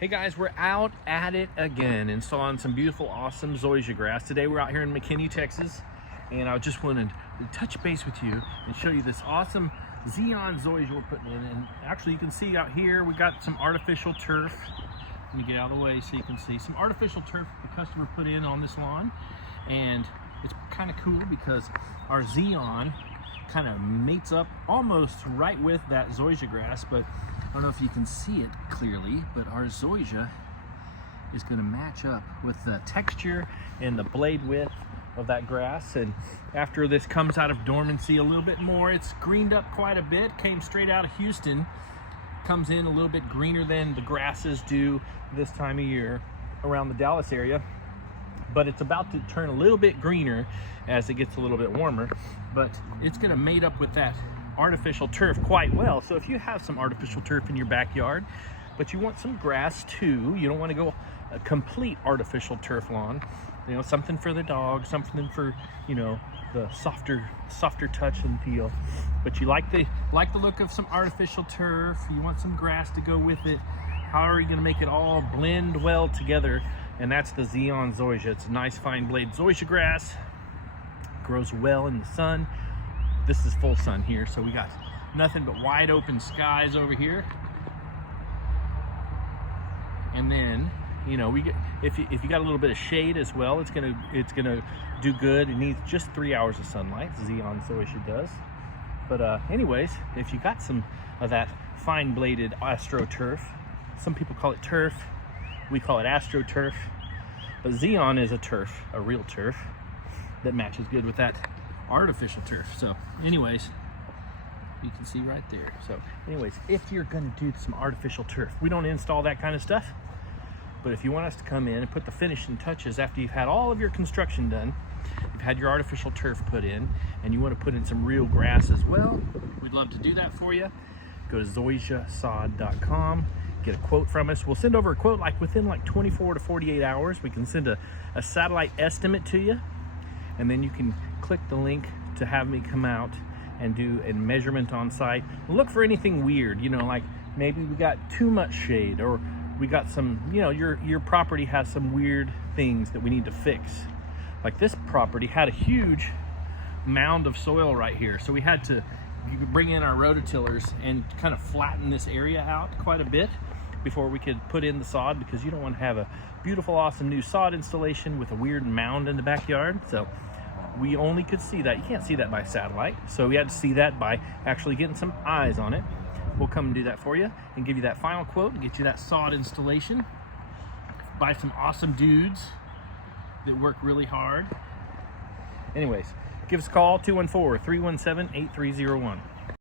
Hey guys, we're out at it again, installing some beautiful, awesome zoysia grass. Today we're out here in Mckinney, Texas, and I just wanted to touch base with you and show you this awesome Zeon Zoysia we're putting in. And actually you can see out here, we got some artificial turf. Let me get out of the way so you can see some artificial turf the customer put in on this lawn. And it's kind of cool because our Zeon kind of mates up almost right with that zoysia grass, but I don't know if you can see it clearly, but our zoysia is going to match up with the texture and the blade width of that grass. And after this comes out of dormancy a little bit more, it's greened up quite a bit, came straight out of Houston, comes in a little bit greener than the grasses do this time of year around the Dallas area. But it's about to turn a little bit greener as it gets a little bit warmer, but it's going to mate up with that artificial turf quite well. So if you have some artificial turf in your backyard, but you want some grass too, you don't want to go a complete artificial turf lawn, you know, something for the dog, something for, you know, the softer touch and feel, but you like the look of some artificial turf, you want some grass to go with it. How are you going to make it all blend well together? And that's the Zeon Zoysia. It's a nice fine blade zoysia grass, grows well in the sun. This is full sun here, so we got nothing but wide open skies over here. And then, you know, we get if you got a little bit of shade as well, it's gonna do good. It needs just 3 hours of sunlight. Zeon Zoysia does. But anyways, if you got some of that fine bladed astroturf, some people call it turf, we call it astroturf, but Zeon is a turf, a real turf that matches good with that artificial turf. So anyways, you can see right there. So anyways, if you're going to do some artificial turf, we don't install that kind of stuff, but if you want us to come in and put the finishing touches after you've had all of your construction done, you've had your artificial turf put in, and you want to put in some real grass as well, we'd love to do that for you. Go to zoysiasod.com, get a quote from us. We'll send over a quote within 24 to 48 hours. We can send a satellite estimate to you, and then you can click the link to have me come out and do a measurement on site. Look for anything weird, you know, like maybe we got too much shade, or we got some, you know, your property has some weird things that we need to fix. Like this property had a huge mound of soil right here, so we had to bring in our rototillers and kind of flatten this area out quite a bit before we could put in the sod, because you don't want to have a beautiful, awesome new sod installation with a weird mound in the backyard. So we only could see that. You can't see that by satellite, so we had to see that by actually getting some eyes on it. We'll come and do that for you and give you that final quote and get you that sod installation by some awesome dudes that work really hard. Anyways, give us a call, 214-317-8301.